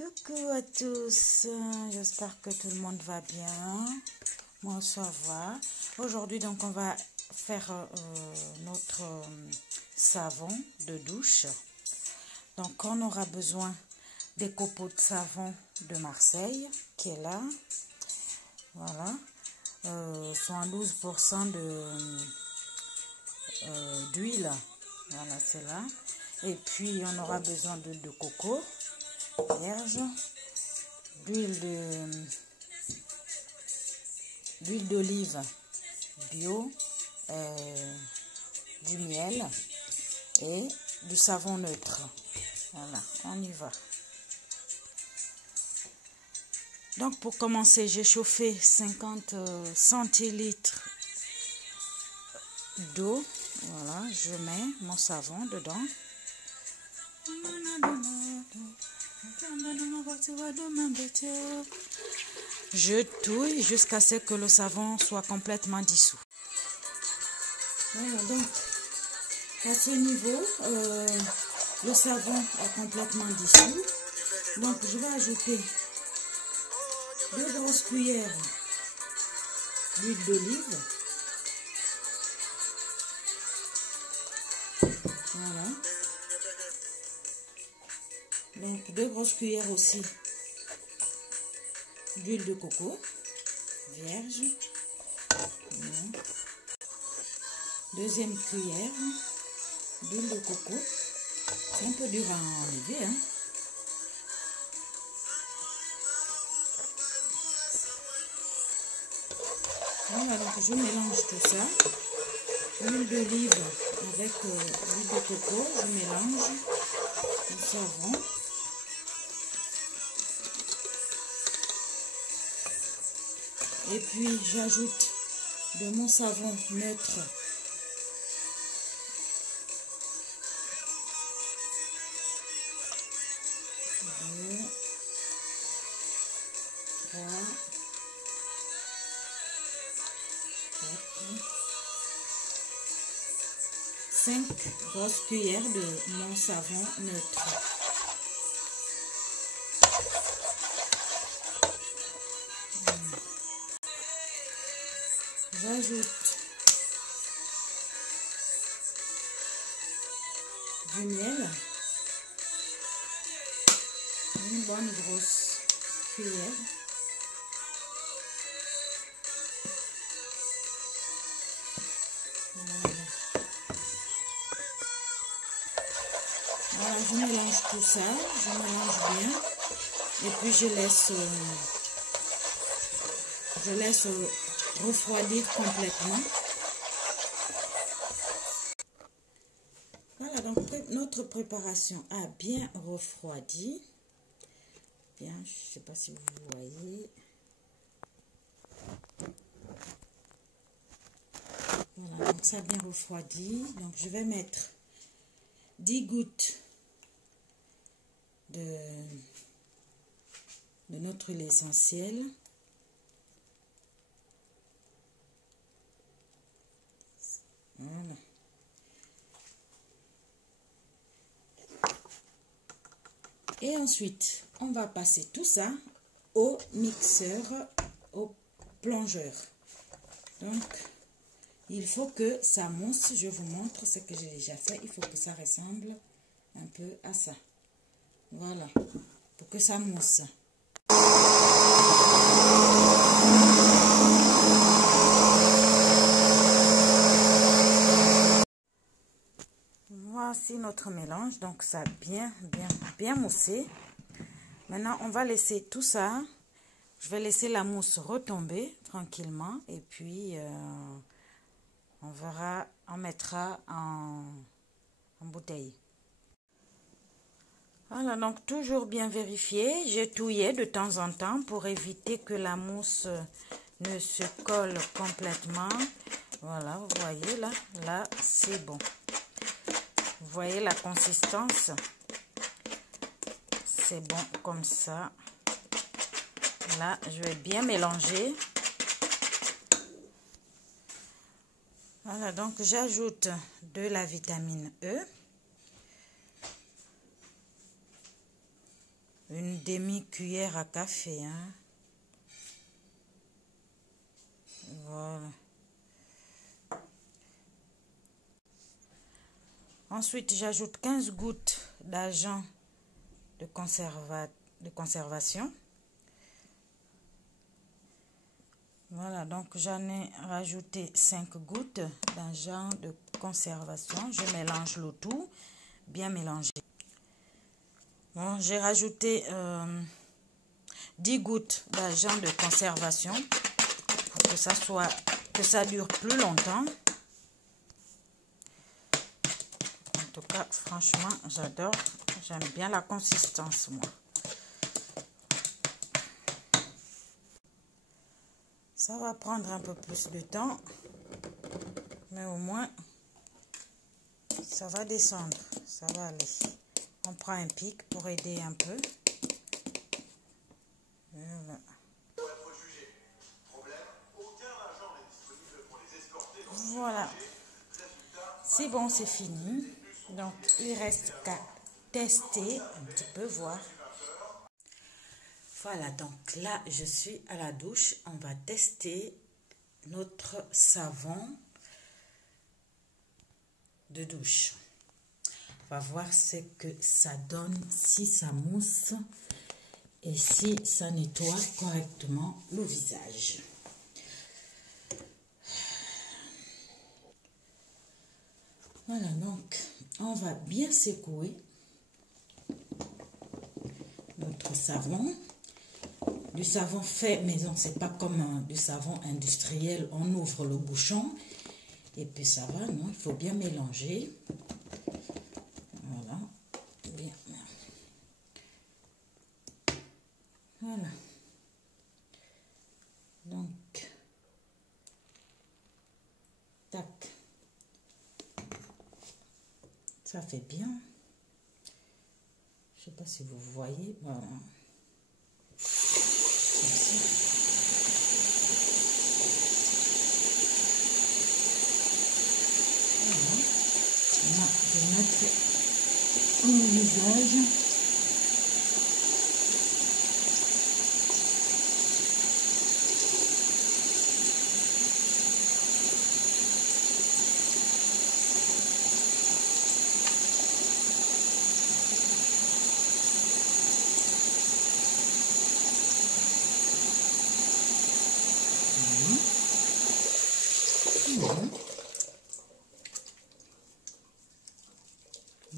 Coucou à tous, j'espère que tout le monde va bien. Moi ça va. Aujourd'hui donc on va faire notre savon de douche. Donc on aura besoin des copeaux de savon de Marseille qui est là. Voilà, 112% d'huile. Voilà, c'est là. Et puis on aura besoin d'huile de coco vierge, d'huile d'olive bio, du miel et du savon neutre. Voilà, on y va. Donc pour commencer, j'ai chauffé 50 centilitres d'eau. Voilà, je mets mon savon dedans. Je touille jusqu'à ce que le savon soit complètement dissous. Voilà, donc à ce niveau, le savon est complètement dissous. Donc je vais ajouter 2 grosses cuillères d'huile d'olive. Voilà. Donc 2 grosses cuillères aussi d'huile de coco vierge. Voilà. Deuxième cuillère d'huile de coco. C'est un peu dur à enlever, hein. Voilà, donc je mélange tout ça. L'huile d'olive avec l'huile de coco, je mélange le savon. Et puis j'ajoute de mon savon neutre. Deux, 3, 4, 5 grosses cuillères de mon savon neutre. J'ajoute du miel, une bonne grosse cuillère. Voilà, je mélange tout ça, je mélange bien et puis je laisse refroidir complètement. Voilà, donc notre préparation a bien refroidi. Bien, je ne sais pas si vous voyez. Voilà, donc ça a bien refroidi. Donc je vais mettre 10 gouttes de notre huile essentielle. Voilà. Et ensuite, on va passer tout ça au mixeur, au plongeur. Donc, il faut que ça mousse. Je vous montre ce que j'ai déjà fait. Il faut que ça ressemble un peu à ça. Voilà, pour que ça mousse. Voici notre mélange, donc ça a bien moussé. Maintenant, on va laisser tout ça. Je vais laisser la mousse retomber tranquillement et puis on verra, on mettra en bouteille. Voilà, donc toujours bien vérifier. J'ai touillé de temps en temps pour éviter que la mousse ne se colle complètement. Voilà, vous voyez là c'est bon. Vous voyez la consistance, c'est bon comme ça. Là, je vais bien mélanger. Voilà, donc j'ajoute de la vitamine E. une demi-cuillère à café. Hein. Voilà. Ensuite, j'ajoute 15 gouttes d'agent de conservation. Voilà, donc j'en ai rajouté 5 gouttes d'agent de conservation. Je mélange le tout, bien mélangé. Bon, j'ai rajouté 10 gouttes d'agent de conservation pour que ça dure plus longtemps. En tout cas, franchement, j'adore. J'aime bien la consistance, moi. Ça va prendre un peu plus de temps, mais au moins, ça va descendre. Ça va aller. On prend un pic pour aider un peu. Voilà. Voilà. C'est bon, c'est fini. Donc, il reste qu'à tester un petit peu, voir. Voilà, donc là, je suis à la douche. On va tester notre savon de douche. On va voir ce que ça donne, si ça mousse et si ça nettoie correctement le visage. Voilà, donc on va bien secouer notre savon. Du savon fait maison, c'est pas comme du savon industriel. On ouvre le bouchon et puis ça va, non? Il faut bien mélanger. Voilà, bien. Voilà. Donc, tac. Ça fait bien. Je sais pas si vous voyez. Voilà. Là, je vais mettre mon visage.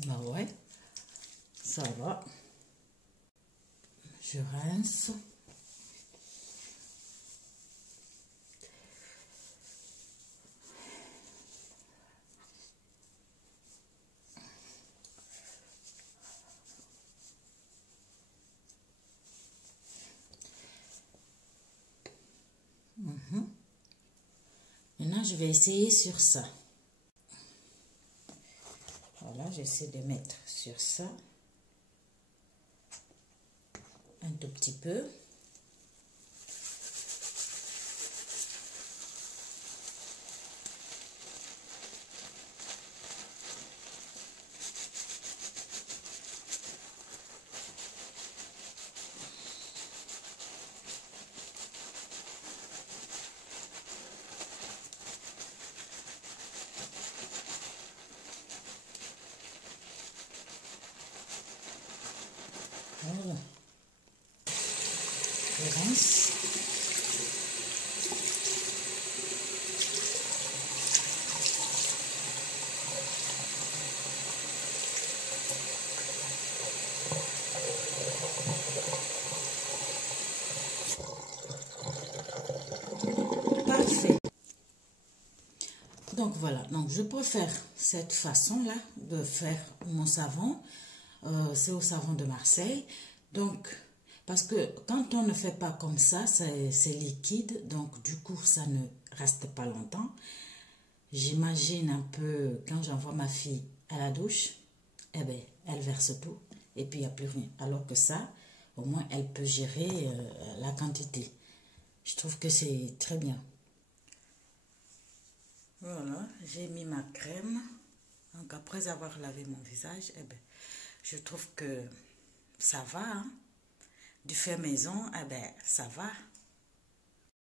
Bah ouais, ça va. Je rince. Maintenant, je vais essayer sur ça. Voilà, j'essaie de mettre sur ça un tout petit peu. Voilà. Je rince. Parfait. Donc voilà, donc je préfère cette façon-là de faire mon savon. C'est au savon de Marseille. Donc, parce que quand on ne fait pas comme ça, c'est liquide. Donc, du coup, ça ne reste pas longtemps. J'imagine un peu quand j'envoie ma fille à la douche, eh ben, elle verse tout et puis il n'y a plus rien. Alors que ça, au moins, elle peut gérer la quantité. Je trouve que c'est très bien. Voilà, j'ai mis ma crème. Donc, après avoir lavé mon visage, eh ben, je trouve que ça va. Hein? du fait maison, eh ben, ça va.